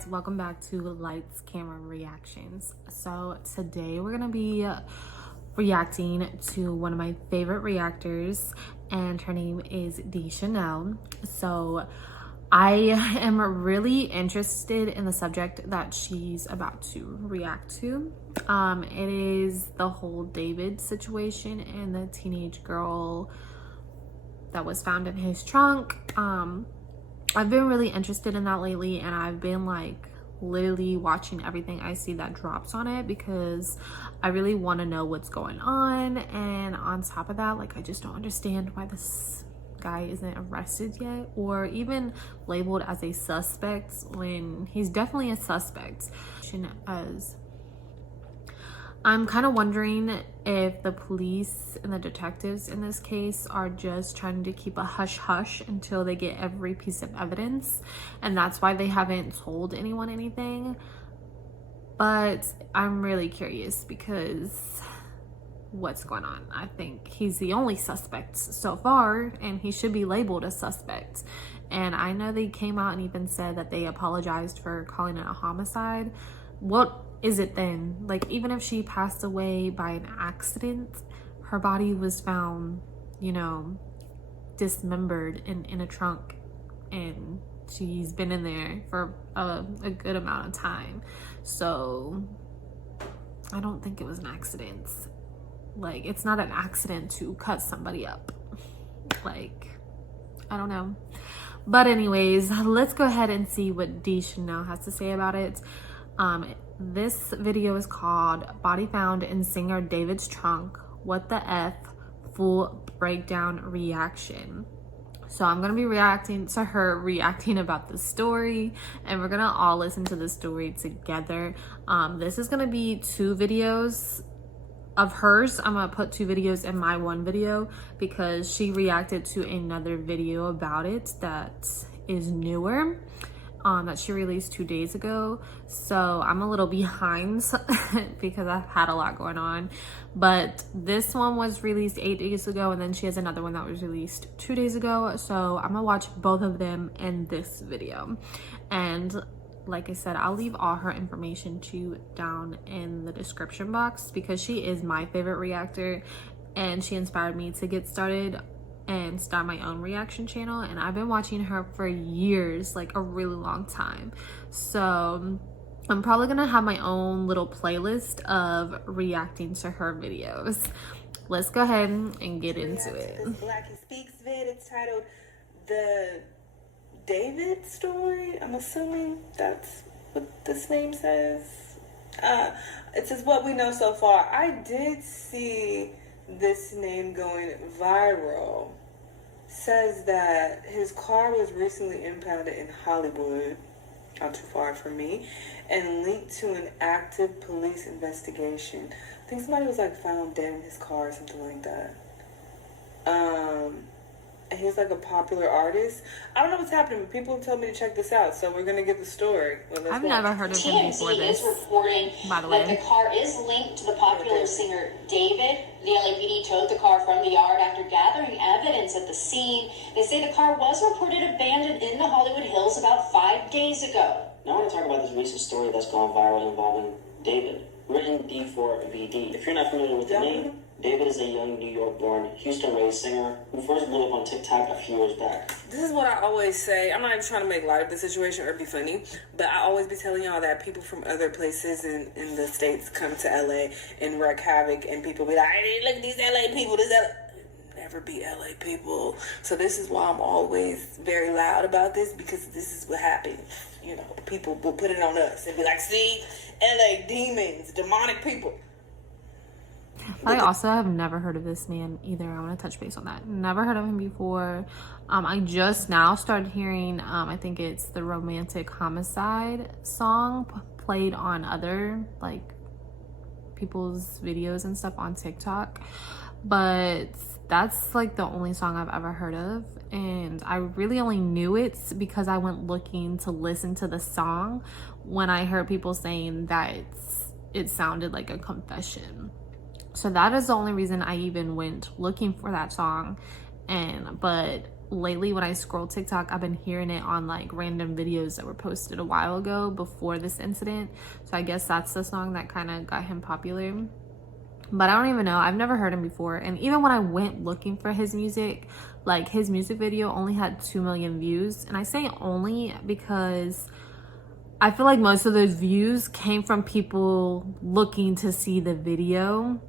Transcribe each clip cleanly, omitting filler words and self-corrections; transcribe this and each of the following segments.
guys, welcome back to Lights Camera Reactions. So today we're gonna be reacting to one of my favorite reactors, and her name is D Chanel. So I am really interested in the subject that she's about to react to. It is the whole David situation and the teenage girl that was found in his trunk. I've been really interested in that lately, and I've been like literally watching everything I see that drops on it because I really want to know what's going on. And on top of that, like, I just don't understand why this guy isn't arrested yet or even labeled as a suspect when he's definitely a suspect. As I'm kind of wondering if the police and the detectives in this case are just trying to keep a hush-hush until they get every piece of evidence, and that's why they haven't told anyone anything. But I'm really curious because what's going on? I think he's the only suspect so far, and he should be labeled a suspect. And I know they came out and even said that they apologized for calling it a homicide. What is it then? Like, even if she passed away by an accident, her body was found, you know, dismembered in a trunk, and she's been in there for a good amount of time. So I don't think it was an accident. Like, it's not an accident to cut somebody up. Like, I don't know. But anyways, let's go ahead and see what D Chanel has to say about it. This video is called Body Found in Singer David's Trunk, What the F, Full Breakdown Reaction. So I'm gonna be reacting to her reacting about the story, and we're gonna all listen to the story together. This is gonna be 2 videos of hers. I'm gonna put 2 videos in my one video because she reacted to another video about it that is newer, that she released 2 days ago. So I'm a little behind because I've had a lot going on. But this one was released 8 days ago, and then she has another one that was released 2 days ago. So I'm gonna watch both of them in this video. And like I said, I'll leave all her information too down in the description box because she is my favorite reactor, and she inspired me to get started and start my own reaction channel. And I've been watching her for years, like a really long time. So I'm probably gonna have my own little playlist of reacting to her videos. Let's go ahead and get into it. This Blackie Speaks vid. It's titled The David Story. I'm assuming that's what this name says. It says what we know so far. I did see this name going viral. Says that his car was recently impounded in Hollywood, not too far from me, and linked to an active police investigation. I think somebody was like found dead in his car or something like that. And he's like a popular artist. I don't know what's happening, but people told me to check this out, so we're gonna get the story. I've never heard of him before this. TMZ is reporting that the car is linked to the popular singer David. The LAPD towed the car from the yard after gathering evidence at the scene. They say the car was reported abandoned in the Hollywood Hills about 5 days ago. Now I want to talk about this recent story that's gone viral involving David, written D4VD. If you're not familiar with the name, David is a young New York-born, Houston-raised singer who first blew up on TikTok a few years back. This is what I always say. I'm not even trying to make light of the situation or be funny, but I always be telling y'all that people from other places in the States come to LA and wreak havoc, and people be like, hey, look at these LA people, this LA. Never be LA people. So this is why I'm always very loud about this, because this is what happens. You know, people will put it on us and be like, see, LA demons, demonic people. I also have never heard of this man either. I want to touch base on that. Never heard of him before. I just now started hearing, I think it's the Romantic Homicide song played on other like people's videos and stuff on TikTok. But that's like the only song I've ever heard of. And I really only knew it because I went looking to listen to the song when I heard people saying that it sounded like a confession. So that is the only reason I even went looking for that song. But lately when I scroll TikTok, I've been hearing it on like random videos that were posted a while ago before this incident. So I guess that's the song that kind of got him popular. But I don't even know. I've never heard him before. And even when I went looking for his music, like his music video only had 2 million views. And I say only because I feel like most of those views came from people looking to see the video.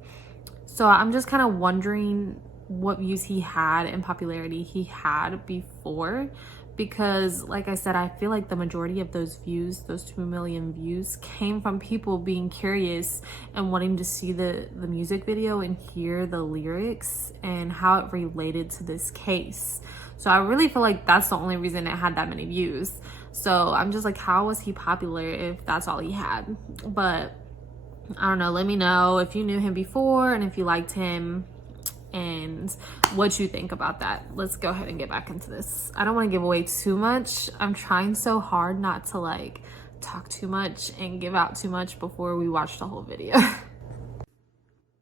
So I'm just kind of wondering what views he had and popularity he had before, because like I said, I feel like the majority of those views, those 2 million views, came from people being curious and wanting to see the music video and hear the lyrics and how it related to this case. So I really feel like that's the only reason it had that many views. So I'm just like, how was he popular if that's all he had? But I don't know. Let me know if you knew him before and if you liked him and what you think about that. Let's go ahead and get back into this. I don't want to give away too much. I'm trying so hard not to like talk too much and give out too much before we watch the whole video.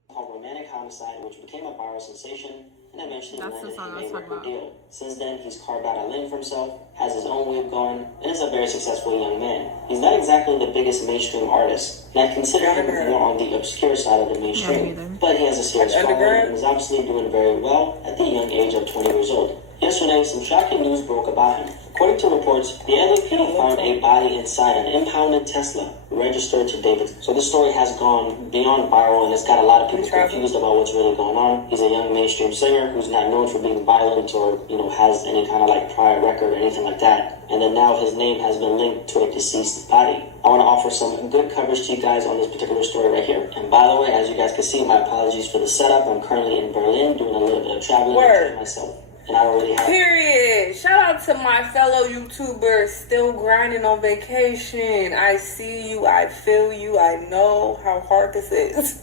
Called Romantic Homicide, which became a viral sensation and eventually That's the landed song him I was a talking record about. deal. Since then, he's carved out a lane for himself, has his own way of going, and is a very successful young man. He's not exactly the biggest mainstream artist, and I consider him more on the obscure side of the mainstream. But he has a serious following and is obviously doing very well at the young age of 20 years old. Yesterday, some shocking news broke about him. According to reports, the LAPD found a body inside an impounded Tesla registered to David. So this story has gone beyond viral and it's got a lot of people confused about what's really going on. He's a young mainstream singer who's not known for being violent or, has any kind of like prior record or anything like that. And then now his name has been linked to a deceased body. I want to offer some good coverage to you guys on this particular story right here. And by the way, as you guys can see, my apologies for the setup. I'm currently in Berlin doing a little bit of traveling and myself. And I don't really have... Period. Shout out to my fellow YouTubers still grinding on vacation. I see you. I feel you. I know how hard this is.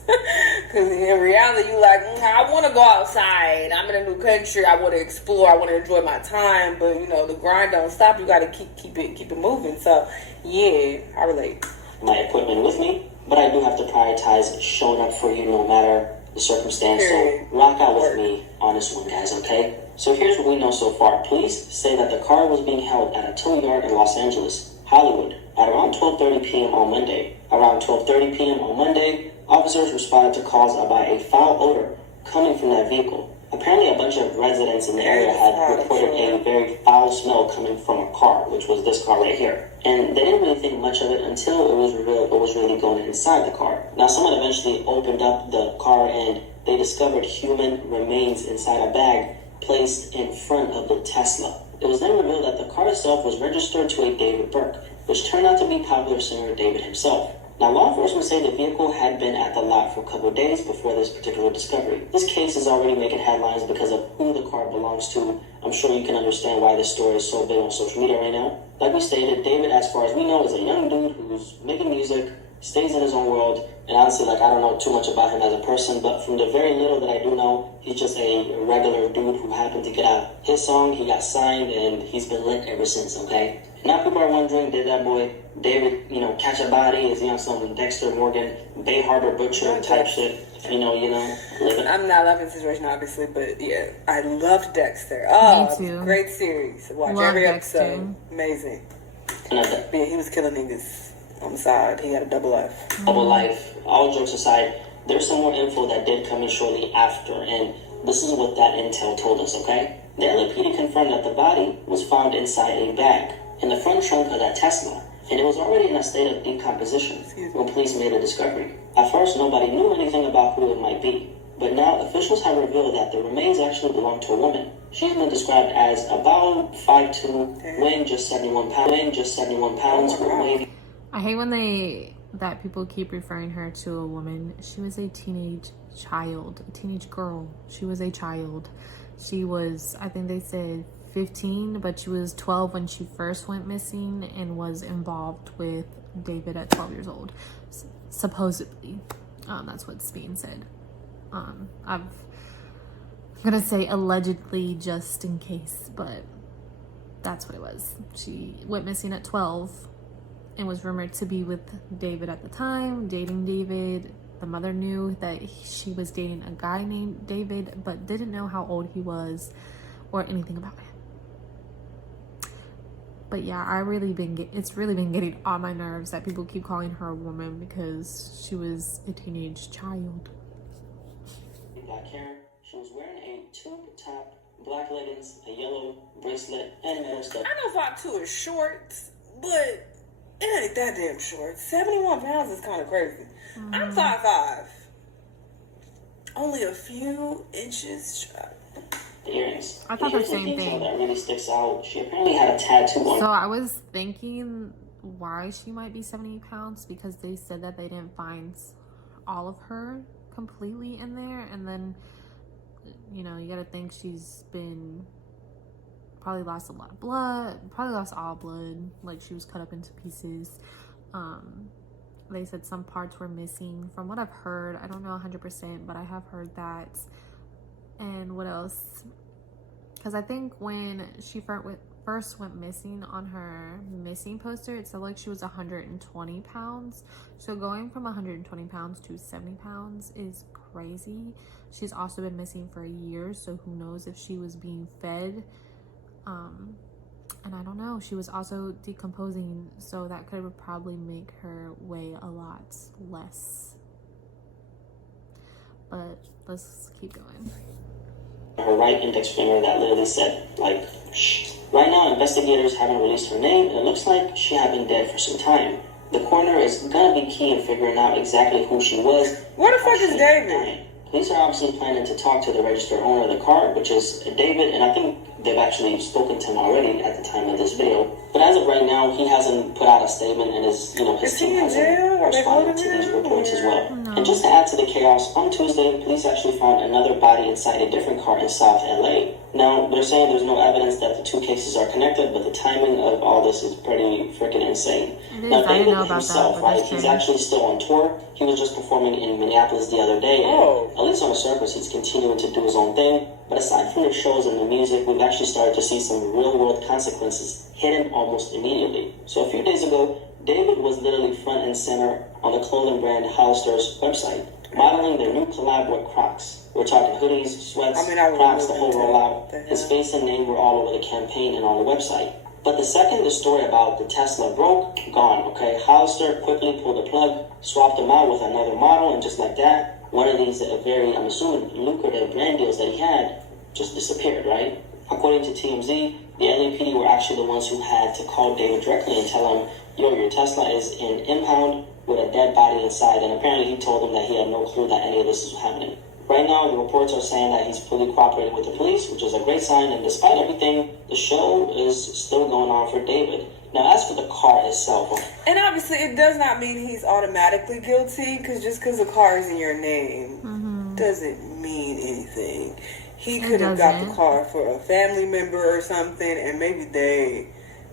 Because in reality, you like, I want to go outside. I'm in a new country. I want to explore. I want to enjoy my time. But, the grind don't stop. You got to keep it moving. So, yeah, I relate. My equipment with me, but I do have to prioritize showing up for you no matter the circumstance. So rock out with me on this one, guys, okay? So here's what we know so far. Police say that the car was being held at a tow yard in Los Angeles, Hollywood, at around 12:30 p.m. on Monday. Around 12:30 p.m. on Monday, officers responded to calls about a foul odor coming from that vehicle. Apparently, a bunch of residents in the area had reported a very foul smell coming from a car, which was this car right here. And they didn't really think much of it until it was revealed what was really going inside the car. Now, someone eventually opened up the car and they discovered human remains inside a bag placed in front of the Tesla. It was then revealed that the car itself was registered to a David Burke, which turned out to be popular singer David himself. Now, law enforcement say the vehicle had been at the lot for a couple of days before this particular discovery. This case is already making headlines because of who the car belongs to. I'm sure you can understand why this story is so big on social media right now. Like we stated, David, as far as we know, is a young dude who's making music, stays in his own world, and honestly, I don't know too much about him as a person, but from the very little that I do know, he's just a regular dude who happened to get a hit song, he got signed, and he's been lit ever since, okay? Now people are wondering, did that boy David, catch a body? Is he on some Dexter Morgan, Bay Harbor Butcher type shit? Living. I'm not loving the situation, obviously, but yeah, I loved Dexter. Oh, Me too. Great series. Watch Love every Dexter. episode. Amazing. Yeah, he was killing niggas on the side. He had a double life. Double life. All jokes aside, there's some more info that did come in shortly after, and this is what that intel told us, okay? The LAPD confirmed that the body was found inside a bag in the front trunk of that Tesla, and it was already in a state of decomposition when police made a discovery. At first, nobody knew anything about who it might be, but now officials have revealed that the remains actually belong to a woman. She's been described as about 5'2", weighing just 71 pounds, maybe. I hate when that people keep referring her to a woman. She was a teenage girl. She was a child. She was, I think they said 15, but she was 12 when she first went missing and was involved with David at 12 years old, supposedly. That's what's being said. I'm gonna say allegedly just in case, but that's what it was. She went missing at 12 and was rumored to be with David at the time, dating David. The mother knew that she was dating a guy named David, but didn't know how old he was or anything about him. But yeah, it's really been getting on my nerves that people keep calling her a woman because she was a teenage child. Black hair. She was wearing a tube top, black leggings, a yellow bracelet, and more stuff. I know 5'2" is short, but it ain't that damn short. 71 pounds is kind of crazy. I'm 5'5". Only a few inches shy. The earrings. I thought the Here's same detail thing. that really sticks out. She apparently had a tattoo on. So I was thinking why she might be 70 pounds because they said that they didn't find all of her completely in there. And then, you know, you gotta think she's been probably lost a lot of blood, probably lost all blood, like she was cut up into pieces. They said some parts were missing from what I've heard. I don't know 100%, but I have heard that. And what else? Because I think when she first went missing on her missing poster, it said like she was 120 pounds. So going from 120 pounds to 70 pounds is crazy. She's also been missing for a year, so who knows if she was being fed. And I don't know, she was also decomposing, so that could probably make her weigh a lot less. But let's keep going. Her right index finger that literally said, like, shh. Right now, investigators haven't released her name, and it looks like she had been dead for some time. The coroner is gonna be key in figuring out exactly who she was. Where the fuck is David? Police are obviously planning to talk to the registered owner of the car, which is David, and I think they've actually spoken to him already at the time of this video. But as of right now, he hasn't put out a statement, and his team hasn't responded to these reports as well. And just to add to the chaos, on Tuesday, police actually found another body inside a different car in South LA. Now, they're saying there's no evidence that the two cases are connected, but the timing of all this is pretty freaking insane. Now, David himself, right, he's actually still on tour. He was just performing in Minneapolis the other day, and at least on the surface, he's continuing to do his own thing. But aside from the shows and the music, we've actually started to see some real-world consequences hidden almost immediately. So a few days ago, David was literally front and center on the clothing brand Hollister's website, modeling their new collab with Crocs. We're talking hoodies, sweats, Crocs, the whole rollout. His face and name were all over the campaign and on the website. But the second the story about the Tesla broke, gone, okay? Hollister quickly pulled the plug, swapped him out with another model, and just like that, one of these very, I'm assuming, lucrative brand deals that he had just disappeared, right? According to TMZ, the LAPD were actually the ones who had to call David directly and tell him, yo, your Tesla is in impound with a dead body inside, and apparently he told them that he had no clue that any of this was happening. Right now, the reports are saying that he's fully cooperating with the police, which is a great sign, and despite everything, the show is still going on for David. Now, as for the car itself... And obviously, it does not mean he's automatically guilty, because just because the car is in your name doesn't mean anything. He could have got the car for a family member or something, and maybe they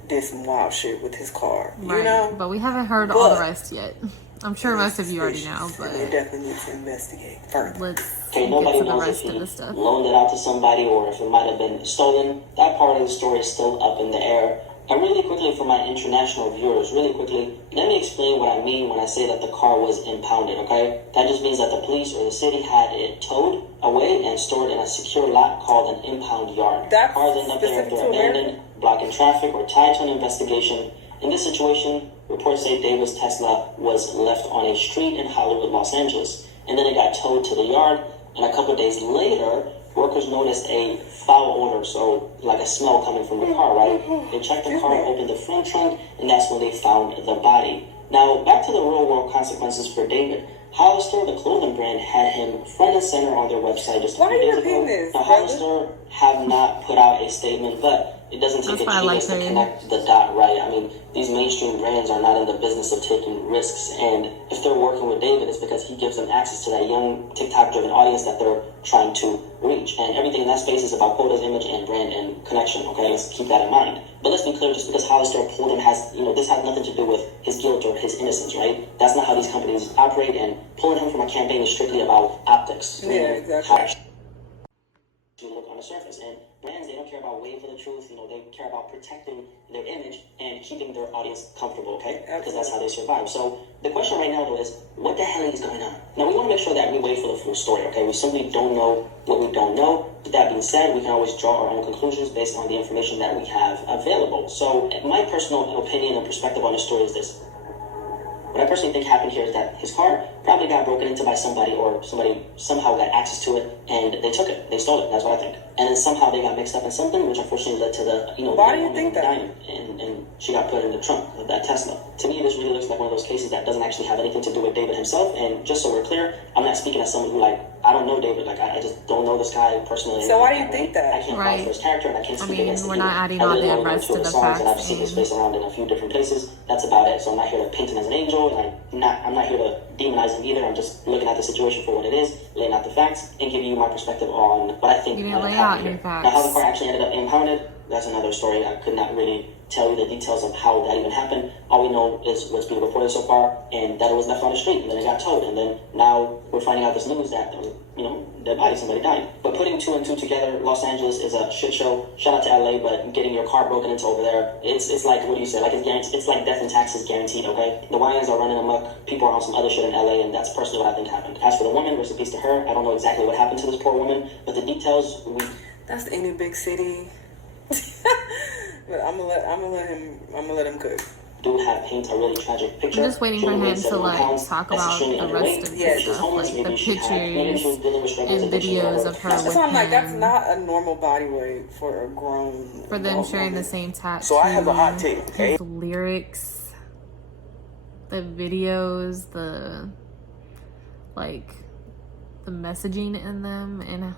did some wild shit with his car, right. You know? But we haven't heard all the rest yet. I'm sure most of you already know, but... They definitely need to investigate further. Let's nobody get to the knows rest if of the he stuff. loaned it out to somebody or if it might have been stolen. That part of the story is still up in the air. And really quickly, for my international viewers, really quickly, let me explain what I mean when I say that the car was impounded, okay? That just means that the police or the city had it towed away and stored in a secure lot called an impound yard. Cars end up there if they're abandoned, blocking traffic, or tied to an investigation. In this situation, reports say David's Tesla was left on a street in Hollywood, Los Angeles, and then it got towed to the yard, and a couple days later, workers noticed a foul odor, so like a smell coming from the car, right? They checked the car, opened the front trunk, and that's when they found the body. Now, back to the real-world consequences for David. Hollister, the clothing brand, had him front and center on their website just a few days ago. Now, Hollister have not put out a statement, but it doesn't take a genius to connect the dot, right? I mean, these mainstream brands are not in the business of taking risks, and if they're working with David, it's because he gives them access to that young TikTok-driven audience that they're trying to reach. And everything in that space is about quotas, image, and brand and connection, okay? Let's keep that in mind. But let's be clear, just because Hollister pulled him this has nothing to do with his guilt or his innocence, right? That's not how these companies operate, and pulling him from a campaign is strictly about optics. Yeah, exactly. To look on the surface. And brands, they don't care about waiting for the truth. They care about protecting their image and keeping their audience comfortable, okay? Because that's how they survive. So the question right now, though, is what the hell is going on? Now, we want to make sure that we wait for the full story, okay? We simply don't know what we don't know. With that being said, we can always draw our own conclusions based on the information that we have available. So my personal opinion and perspective on the story is this. What I personally think happened here is that his car probably got broken into by somebody, or somebody somehow got access to it, and they took it. They stole it. That's what I think. And then somehow they got mixed up in something, which unfortunately led to the, Why do you think that? dying, and she got put in the trunk of that Tesla. To me, this really looks like one of those cases that doesn't actually have anything to do with David himself. And just so we're clear, I'm not speaking as someone who, I don't know David. I just don't know this guy personally. So why do you think that? I can't vouch for his character, and I can't speak against we're him. not adding I all really the only know rest two of of the his songs, and I've facts seen his in. face around in a few different places. That's about it. So I'm not here to paint him as an angel, and I'm not here to demonize him either. I'm just looking at the situation for what it is, laying out the facts, and giving you my perspective on what I think You didn't lay out happened any here. facts. Now, how the car actually ended up impounded, that's another story. I could not really tell you the details of how that even happened. All we know is what's being reported so far, and that it was left on the street, and then it got towed, and then now we're finding out this news that there was, dead body, somebody died. But putting two and two together, Los Angeles is a shit show. Shout out to LA, but getting your car broken into over there, it's like, what do you say? Like, it's guaranteed. It's like death and taxes guaranteed, okay? The YNs are running amok. People are on some other shit in LA, and that's personally what I think happened. As for the woman, rest in peace to her. I don't know exactly what happened to this poor woman, but the details, That's any big city. But I'm gonna let him cook. do have paint a really tragic picture. I'm just waiting for him to talk about the rest of the stuff, like the pictures and videos of her That's with why I'm like, that's him, not a normal body weight for a grown. for them adult sharing woman. the same tattoo. So I have a hot take, okay? His lyrics, the videos, the messaging in them, and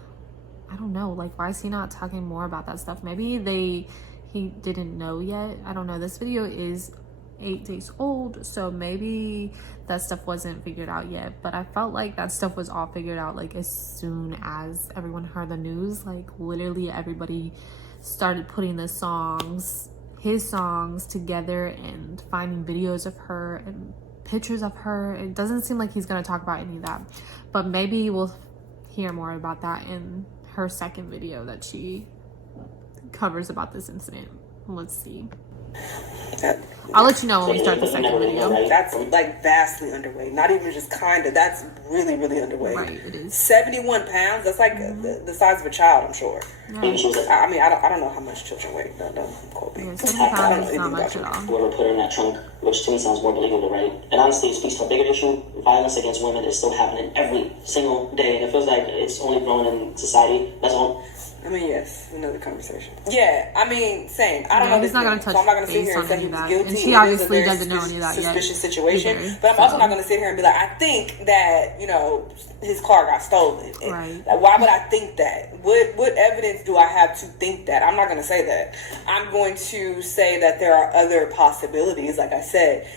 I don't know, why is he not talking more about that stuff? Maybe he didn't know yet. I don't know. This video is 8 days old, so maybe that stuff wasn't figured out yet, but I felt like that stuff was all figured out as soon as everyone heard the news. Literally everybody started putting his songs together and finding videos of her and pictures of her. It doesn't seem like he's going to talk about any of that, but maybe we'll hear more about that in her second video that she covers about this incident. Let's see. I'll let you know when we start the second video. That's vastly underweight. Not even just kinda. That's really, really underweight. Right, it is. 71 pounds. That's the size of a child. I'm sure. maybe she was like, I mean, I don't know how much children weigh. Don't quote me. Yeah, 70 pounds is not much at all. whoever put her in that trunk, which to me sounds more believable, right? And honestly, it speaks to a bigger issue. Violence against women is still happening every single day, and it feels like it's only growing in society. That's all. I mean, yes, another conversation. Yeah, I mean, same. I don't Yeah, know. he's not gonna touch so I'm not going to sit base here and on say any he of was that. guilty. And she It is a obviously very doesn't know any of that yet suspicious situation. either, But I'm also not going to sit here and be like, I think that, his car got stolen. And, Right. why would I think that? What evidence do I have to think that? I'm not going to say that. I'm going to say that there are other possibilities. Like I said,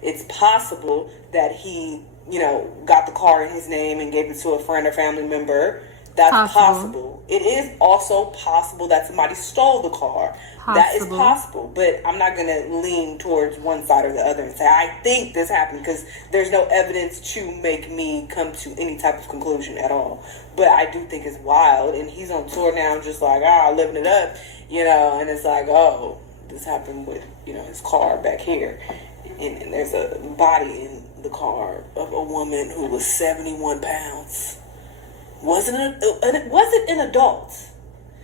it's possible that he, got the car in his name and gave it to a friend or family member. That's possible. It is also possible that somebody stole the car. That is possible. But I'm not going to lean towards one side or the other and say, I think this happened, because there's no evidence to make me come to any type of conclusion at all. But I do think it's wild. And he's on tour now just living it up, and it's like, oh, this happened with, his car back here. And there's a body in the car of a woman who was 71 pounds. Was it an adult?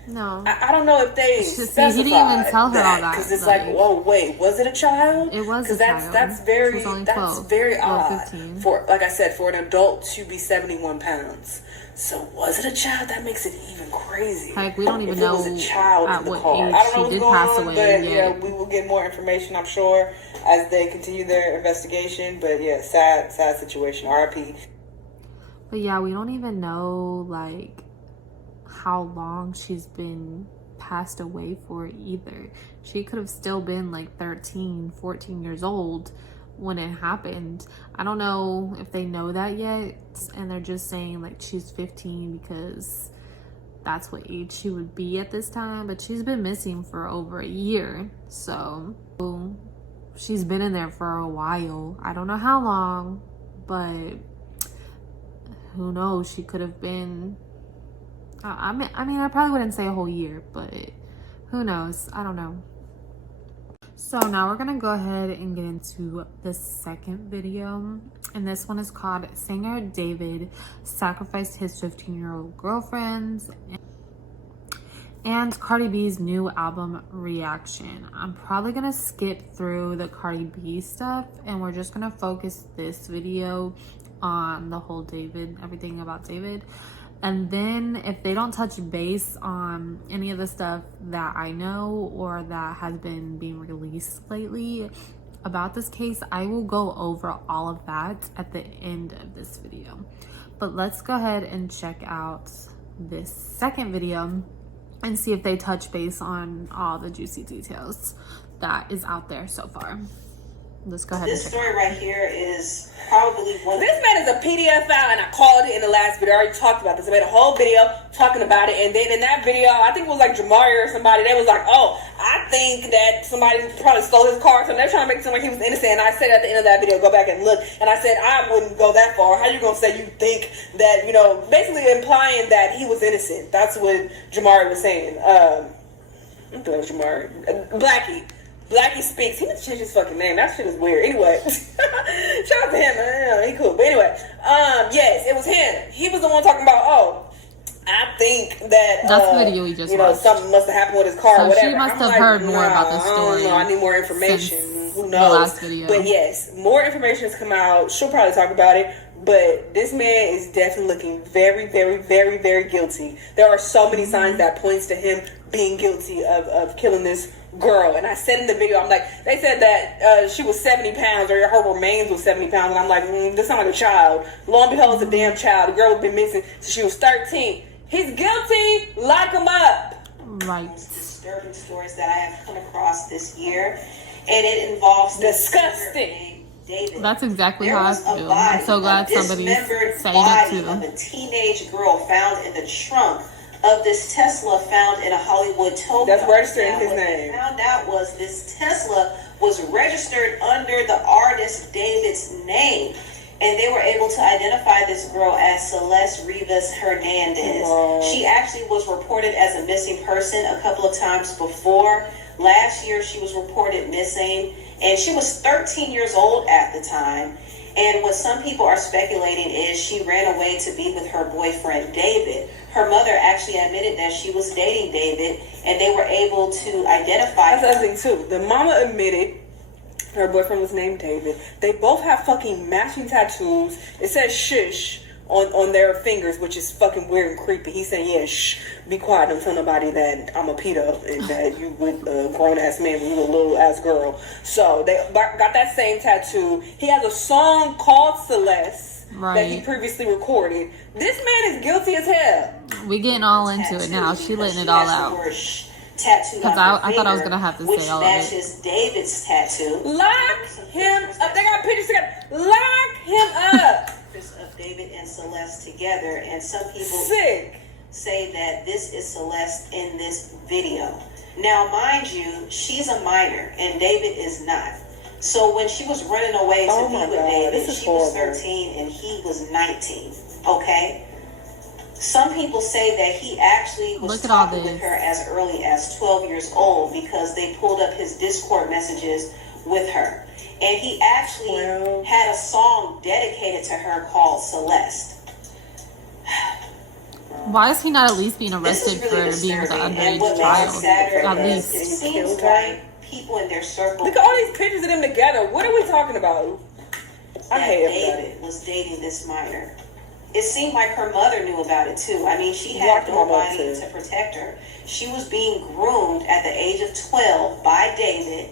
No. I don't know if they specified he didn't even tell her all that. Because it's whoa, wait, was it a child? It was a child. That's very she was only 12, very or odd 15. for, like I said, for an adult to be 71 pounds. So was it a child? That makes it even crazy. We don't even if know it was a child at in the what car. age I don't know she what's did pass going on, away. but Yet. we will get more information, I'm sure, as they continue their investigation. But yeah, sad situation. R.I.P. But yeah, we don't even know how long she's been passed away for either. She could have still been 13, 14 years old when it happened. I don't know if they know that yet, and they're just saying she's 15 because that's what age she would be at this time, but she's been missing for over a year, so she's been in there for a while. I don't know how long, but who knows, she could have been I mean, I probably wouldn't say a whole year, but who knows? I don't know. So now we're gonna go ahead and get into the second video, and this one is called Singer David Sacrificed His 15-year-old Girlfriend and Cardi B's new album reaction. I'm probably gonna skip through the Cardi B stuff, and we're just gonna focus this video on the whole David, everything about David. And then if they don't touch base on any of the stuff that I know or that has been being released lately about this case, I will go over all of that at the end of this video. But let's go ahead and check out this second video and see if they touch base on all the juicy details that is out there so far. Let's go ahead. This story right here is probably one. This man is a PDF file, and I called it in the last video. I already talked about this. I made a whole video talking about it, and then in that video, I think it was like Jamari or somebody. They was like, "Oh, I think that somebody probably stole his car." So they're trying to make it seem like he was innocent. And I said at the end of that video, go back and look. And I said I wouldn't go that far. How you gonna say you think that, you know, basically implying that he was innocent? That's what Jamari was saying. I think it was Jamari. Blackie Speaks. He needs to change his fucking name. That shit is weird. Anyway, shout out to him. He cool. But anyway, yes, it was him. He was the one talking about, oh, I think that that's the video we just watched. Something must have happened with his car. So or whatever. she must have heard more about the story. I need more information. Who knows? The last video. But yes, more information has come out. She'll probably talk about it. But this man is definitely looking very, very, very, very guilty. There are so many signs that points to him being guilty of killing this girl. And I said in the video, I'm like, they said that she was 70 pounds or her remains was 70 pounds. And I'm like, this sounds like a child. Lo and behold, it's a damn child. The girl has been missing since she was 13. He's guilty. Lock him up. Right. Disturbing stories that I have come across this year. And it involves disgusting. David. That's exactly how I feel. I'm so glad somebody's saying it too. Of a teenage girl found in the trunk of this Tesla found in a Hollywood tow. That's registered in his name. What they found out was this Tesla was registered under the artist David's name. And they were able to identify this girl as Celeste Rivas Hernandez. Wow. She actually was reported as a missing person a couple of times before. Last year, she was reported missing, and she was 13 years old at the time. And what some people are speculating is she ran away to be with her boyfriend, David. Her mother actually admitted that she was dating David, and they were able to identify That's the other thing, too. The mama admitted her boyfriend was named David. They both have fucking matching tattoos. It says shush on their fingers, which is fucking weird and creepy. He said, yeah, shh, be quiet. Don't tell nobody that I'm a pedo and that you with a grown-ass man when you a little-ass girl. So they got that same tattoo. He has a song called Celeste that he previously recorded. This man is guilty as hell. We getting all into it now. She letting it all out. Tattoo because I thought I was gonna have to say all of it. Which matches David's tattoo. Lock him up. They got pictures together. Lock him up. Of David and Celeste together, and some people say that this is Celeste in this video. Now, mind you, she's a minor and David is not. So when she was running away to be with David, she was 13 and he was 19. Okay? Some people say that he actually was talking with her as early as 12 years old because they pulled up his Discord messages with her. And he actually had a song dedicated to her called Celeste. Why is he not at least being arrested for being with an underage child? At least. It seems like people in their circle. Look at all these pictures of them together. What are we talking about? I hate David was dating this minor. It seemed like her mother knew about it too. I mean, she had nobody to protect her. She was being groomed at the age of 12 by David.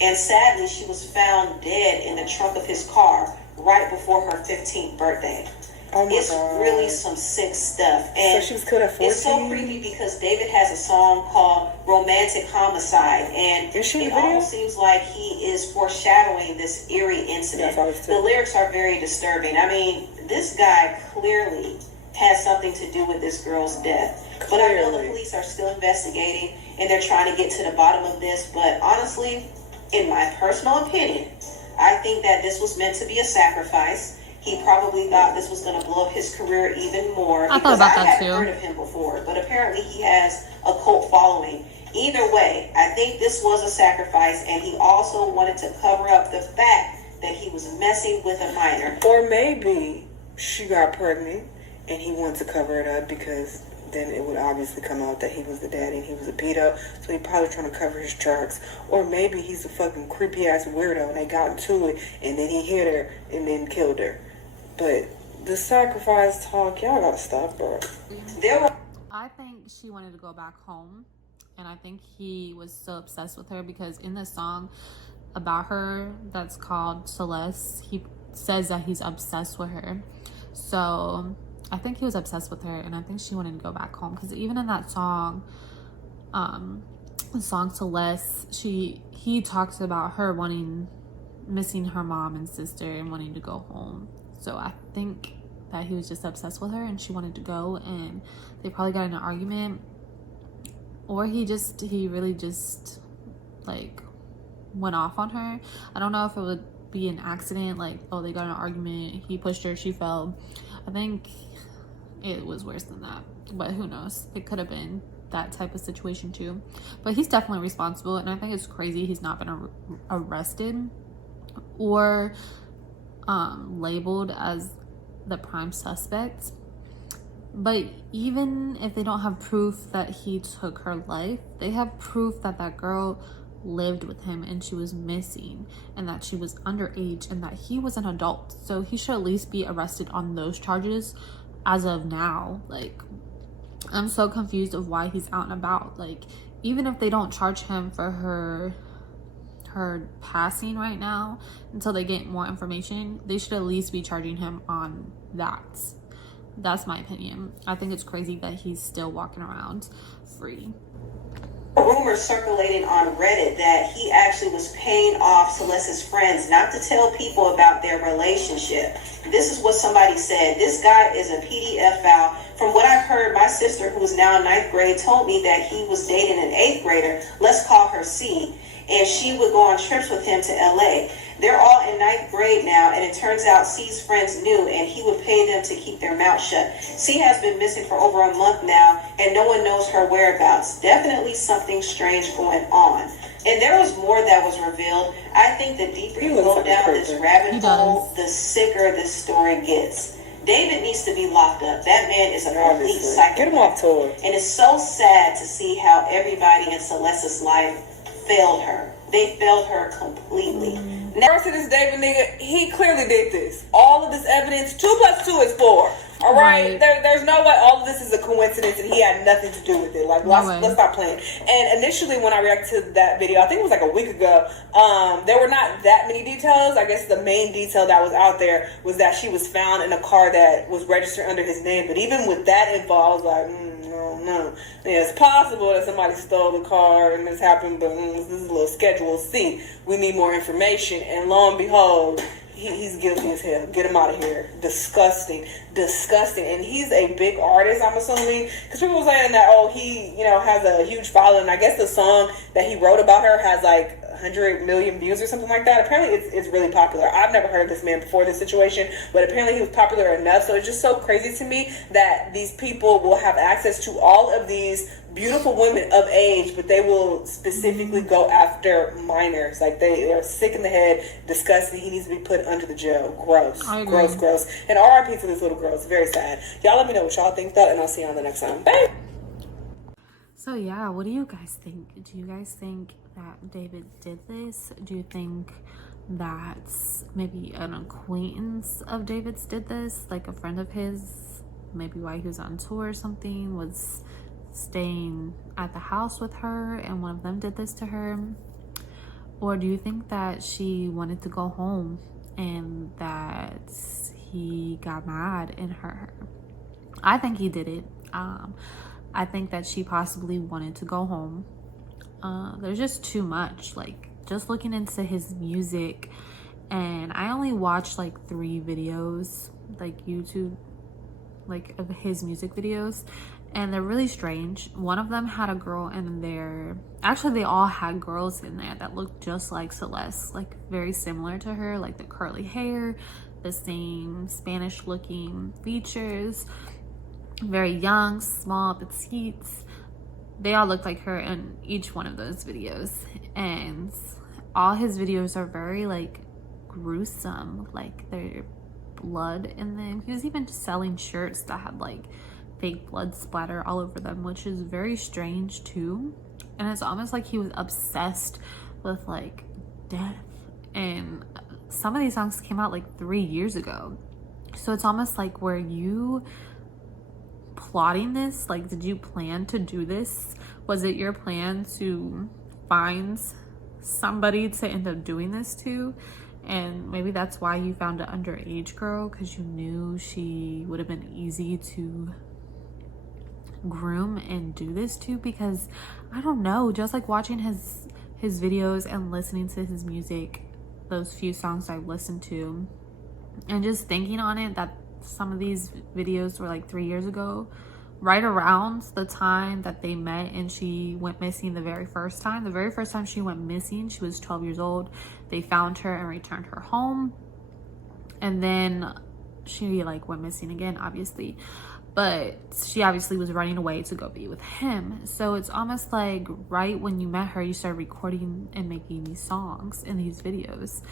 And sadly, she was found dead in the trunk of his car right before her 15th birthday. It's really some sick stuff. And so she was killed at 14? It's so creepy because David has a song called Romantic Homicide. And it almost seems like he is foreshadowing this eerie incident. The lyrics are very disturbing. I mean, this guy clearly has something to do with this girl's death. But I know the police are still investigating and they're trying to get to the bottom of this. But honestly, in my personal opinion, I think that this was meant to be a sacrifice. He probably thought this was going to blow up his career even more. I thought about that hadn't too. heard of him before, but apparently he has a cult following. Either way, I think this was a sacrifice, and he also wanted to cover up the fact that he was messing with a minor. Or maybe she got pregnant and he wanted to cover it up because then it would obviously come out that he was the daddy and he was a pedo. So he probably trying to cover his tracks. Or maybe he's a fucking creepy ass weirdo and they got into it and then he hit her and then killed her. But the sacrifice talk, y'all gotta stop, bro. I think she wanted to go back home, and I think he was so obsessed with her because in the song about her that's called Celeste, he says that he's obsessed with her. So I think he was obsessed with her, and I think she wanted to go back home because even in that song, the song Celeste, he talks about her missing her mom and sister and wanting to go home. So I think that he was just obsessed with her and she wanted to go, and they probably got in an argument, or he really just like went off on her. I don't know if it would be an accident, like, oh, they got in an argument, he pushed her, she fell. I think it was worse than that, but who knows, it could have been that type of situation too. But he's definitely responsible, and I think it's crazy he's not been arrested or labeled as the prime suspect. But even if they don't have proof that he took her life, they have proof that that girl lived with him and she was missing and that she was underage and that he was an adult. So he should at least be arrested on those charges as of now. Like, I'm so confused of why he's out and about. Like, even if they don't charge him for her passing right now until they get more information, they should at least be charging him on that. That's my opinion. I think it's crazy that he's still walking around free. Rumors circulated on Reddit that he actually was paying off Celeste's friends not to tell people about their relationship. This is what somebody said. This guy is a PDF file. From what I've heard, my sister, who is now in 9th grade, told me that he was dating an 8th grader, let's call her C, and she would go on trips with him to LA. They're all in 9th grade now, and it turns out C's friends knew, and he would pay them to keep their mouth shut. C has been missing for over a month now, and no one knows her whereabouts. Definitely something strange going on. And there was more that was revealed. I think the deeper you go down this rabbit hole, the sicker this story gets. David needs to be locked up. That man is a complete psychopath. Get him off tour. And it's so sad to see how everybody in Celeste's life failed her. They failed her completely. Now to this David nigga, he clearly did this. All of this evidence, 2 + 2 is 4. All right, there's no way all of this is a coincidence and he had nothing to do with it. Like, let's stop playing. And initially, when I reacted to that video, I think it was like a week ago, there were not that many details. I guess the main detail that was out there was that she was found in a car that was registered under his name. But even with that info, I was like, no. Yeah, it's possible that somebody stole the car and this happened, but this is a little Schedule C. We need more information. And lo and behold, he's guilty as hell. Get him out of here. Disgusting. And he's a big artist, I'm assuming, because people were saying that, oh, he, has a huge following. I guess the song that he wrote about her has like 100 million views or something like that. Apparently it's really popular. I've never heard of this man before this situation, but apparently he was popular enough. So it's just so crazy to me that these people will have access to all of these beautiful women of age, but they will specifically go after minors. Like, they are sick in the head, disgusting. He needs to be put under the jail. Gross. Gross. And RIP to this little girl. It's very sad. Y'all let me know what y'all think though, and I'll see you on the next time. Bye. So yeah, what do you guys think? Do you guys think that David did this? Do you think that maybe an acquaintance of David's did this? Like a friend of his, maybe while he was on tour or something, was staying at the house with her and one of them did this to her? Or do you think that she wanted to go home and that he got mad and hurt her? I think he did it. I think that she possibly wanted to go home. There's just too much. Like, just looking into his music, and I only watched like 3 videos, like YouTube, like of his music videos, and they're really strange. One of them had a girl in there. Actually, they all had girls in there that looked just like Celeste, like very similar to her, like the curly hair, the same Spanish looking features, very young, small, petite. They all looked like her in each one of those videos, and all his videos are very like gruesome, like there's blood in them. He was even selling shirts that had like fake blood splatter all over them, which is very strange too. And it's almost like he was obsessed with like death. And some of these songs came out like 3 years ago, so it's almost like, were you plotting this? Like, did you plan to do this? Was it your plan to find somebody to end up doing this to? And maybe that's why you found an underage girl, because you knew she would have been easy to groom and do this to. Because I don't know, just like watching his videos and listening to his music, those few songs I've listened to, and just thinking on it, that some of these videos were like 3 years ago, right around the time that they met and she went missing the very first time. The very first time she went missing, she was 12 years old. They found her and returned her home, and then she like went missing again, obviously, but she obviously was running away to go be with him. So it's almost like right when you met her, you started recording and making these songs and these videos.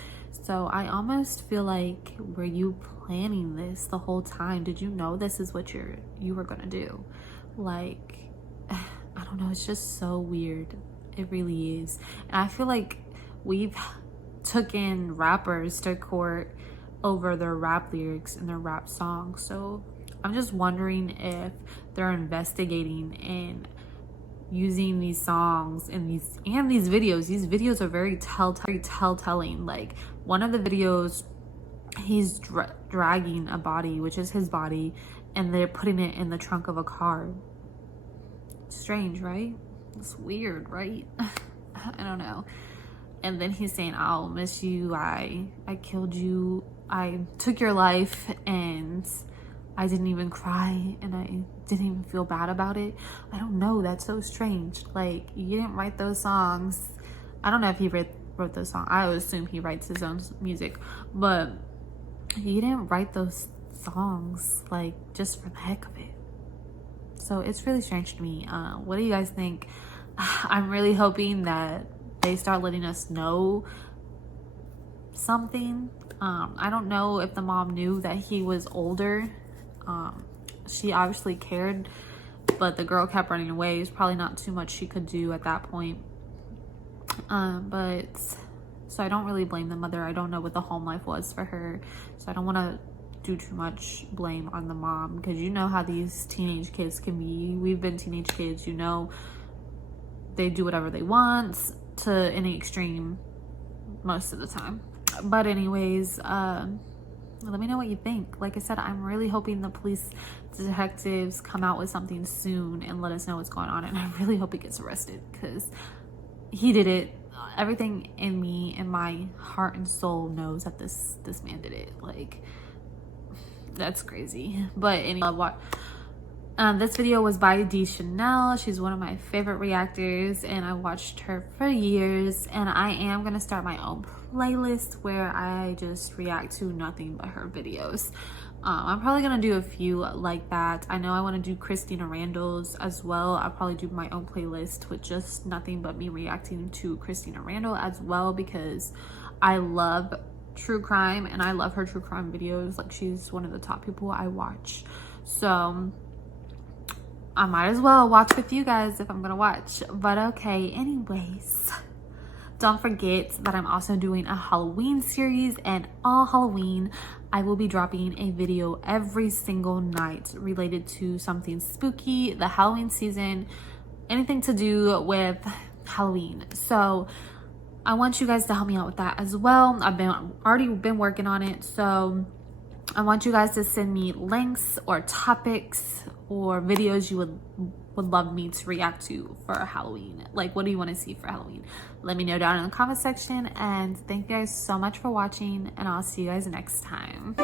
So I almost feel like, were you planning this the whole time? Did you know this is what you were gonna do? Like, I don't know, it's just so weird. It really is. And I feel like we've taken rappers to court over their rap lyrics and their rap songs. So I'm just wondering if they're investigating and using these songs and these videos. These videos are very telltale. Like, one of the videos, he's dragging a body, which is his body, and they're putting it in the trunk of a car. Strange, right? It's weird, right? I don't know. And then he's saying, I'll miss you, I killed you, I took your life, and I didn't even cry, and I didn't even feel bad about it. I don't know, that's so strange. Like, you didn't write those songs. I don't know if he wrote those songs. I would assume he writes his own music, but you didn't write those songs like just for the heck of it. So it's really strange to me. What do you guys think? I'm really hoping that they start letting us know something. I don't know if the mom knew that he was older. She obviously cared, but the girl kept running away. There's probably not too much she could do at that point. But so I don't really blame the mother. I don't know what the home life was for her, so I don't want to do too much blame on the mom, because you know how these teenage kids can be. We've been teenage kids, you know, they do whatever they want to any extreme most of the time. But anyways, let me know what you think. Like I said, I'm really hoping the police detectives come out with something soon and let us know what's going on, and I really hope he gets arrested, because he did it. Everything in me and my heart and soul knows that this man did it. Like, that's crazy. But anyway, this video was by Deschanel. She's one of my favorite reactors, and I watched her for years, and I am gonna start my own playlist where I just react to nothing but her videos. I'm probably gonna do a few like that. I know I want to do Christina Randall's as well. I'll probably do my own playlist with just nothing but me reacting to Christina Randall as well, because I love true crime and I love her true crime videos. Like, she's one of the top people I watch, so I might as well watch with you guys if I'm gonna watch. But okay, anyways, don't forget that I'm also doing a Halloween series, and all Halloween I will be dropping a video every single night related to something spooky, the Halloween season, anything to do with Halloween. So I want you guys to help me out with that as well. I've already been working on it, so I want you guys to send me links or topics or videos you would love me to react to for Halloween. Like, what do you want to see for Halloween? Let me know down in the comment section, and thank you guys so much for watching, and I'll see you guys next time.